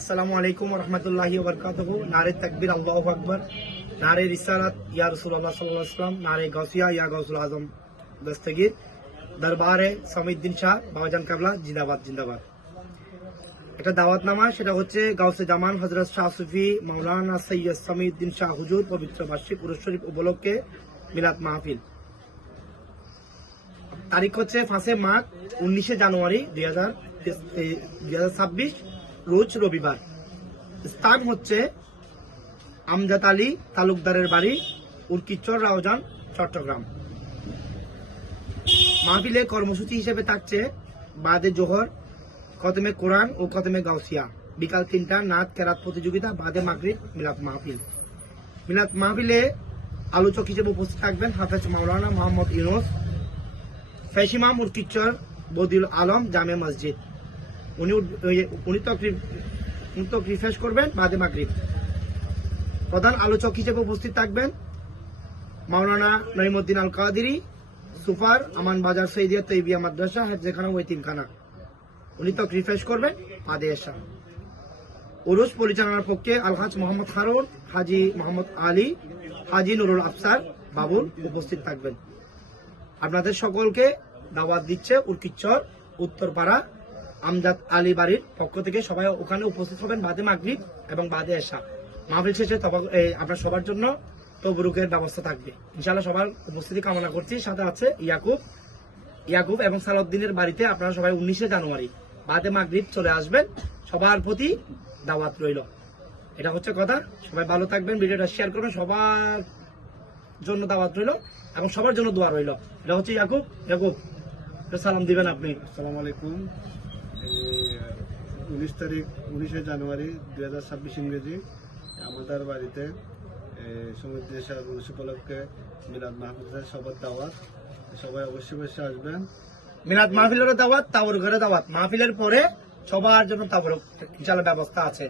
আসসালামু আলাইকুম রহমতুল্লাহি ওবরকাতুহু। নারে তাকবীর, আল্লাহু আকবার। নারে রিসালাত, ইয়া রাসূলুল্লাহ সাল্লাল্লাহু আলাইহি ওয়াসাল্লাম। নারে গাউসিয়া, ইয়া গাউসুল আজম দস্তগীর। দরবারে সামিউদ্দিন শাহ বাবাজান কাবলা জিন্দাবাদ জিন্দাবাদ। একটা দাওয়াতনামা, সেটা হচ্ছে গাউসে জামান হযরত শাহ সুফি মাওলানা সৈয়দ সামিউদ্দিন শাহ হুজুর পবিত্র বার্ষিক উরুস শরীফ উপলক্ষে মিলাদ মাহফিল। তারিখ হচ্ছে 5 মার্চ 19 জানুয়ারি 2026 রোজ রবিবার। স্থান হচ্ছে আমজাদ আলী তালুকদারের বাড়ি, উরকিচর, রাউজান, চট্টগ্রাম। মাহফিলে কর্মসূচি হিসেবে থাকছে বাদে জোহর, খতমে কোরআন ও খতমে গাউসিয়া। বিকাল 3টা নাচ কেরাত প্রতিযোগিতা, বাদে মাগরিব মিলাদ মাহফিল। মিলাদ মাহফিলে আলোচক হিসেবে উপস্থিত থাকবেন হাফেজ মাওলানা মোহাম্মদ ইউনুস, ফেশিমাম উরকিচর বদিউল আলম জামে মসজিদ। উনি রিফ্রেশ করবেন বাদে মাগরিব। প্রধান আলোচক হিসেবে উপস্থিত থাকবেন মাওলানা নঈমুদ্দিন আল কাদেরী, সুপার আমান বাজার সৈয়দিয়া তৈবিয়া মাদ্রাসা হেফজেখানা ও এতিমখানা। উনি রিফ্রেশ করবেন বাদে এশা। উরুস পরিচালনার পক্ষে আলহাজ মোহাম্মদ হারুন, হাজি মোহাম্মদ আলী, হাজি নুরুল আফসার বাবুল উপস্থিত থাকবেন। আপনাদের সকলকে দাওয়াত দিচ্ছে উরকিচর উত্তরপাড়া আমজাদ আলী বাড়ির পক্ষ থেকে। সবাই ওখানে উপস্থিত হবেন বাদে মাগরিব এবং বাদে এশা। মাহফিল শেষে আপনার সবার জন্য তবরুকের ব্যবস্থা থাকবে ইনশাআল্লাহ। সবার উপস্থিতি কামনা করছি। সাথে আছে ইয়াকুব এবং সালাউদ্দিনের বাড়িতে। আপনারা সবাই 19 জানুয়ারি বাদে মাগরিব চলে আসবেন। সবার প্রতি দাওয়াত রইল। এটা হচ্ছে কথা। সবাই ভালো থাকবেন, ভিডিওটা শেয়ার করবেন। সবার জন্য দাওয়াত রইল এবং সবার জন্য দোয়া রইল। এটা হচ্ছে ইয়াকুব সালাম দিবেন আপনি। আসসালামু আলাইকুম। 19 জানুয়ারি 2026 ইংরেজি আমাদের বাড়িতে সমুদ্রের শাহ উরুস উপলক্ষে মিলাদ মাহফিলের সবার দাওয়াত। সবাই অবশ্যই আসবেন। মিলাদ মাহফিলের দাওয়াত, তাবরুকের দাওয়াত। মাহফিলের পরে সবার জন্য তাবরুক ইনশাআল্লাহ ব্যবস্থা আছে।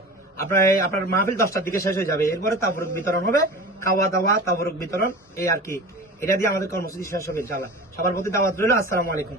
আপনার মাহফিল 10টার দিকে শেষ হয়ে যাবে। এরপরে তাবরুক বিতরণ হবে, খাওয়া দাওয়া, তাবরুক বিতরণ, এই আর কি। এটা দিয়ে আমাদের কর্মসূচি শেষ হবে ইনশাআল্লাহ। সবার প্রতি দাওয়াত রইল। আসসালামু আলাইকুম।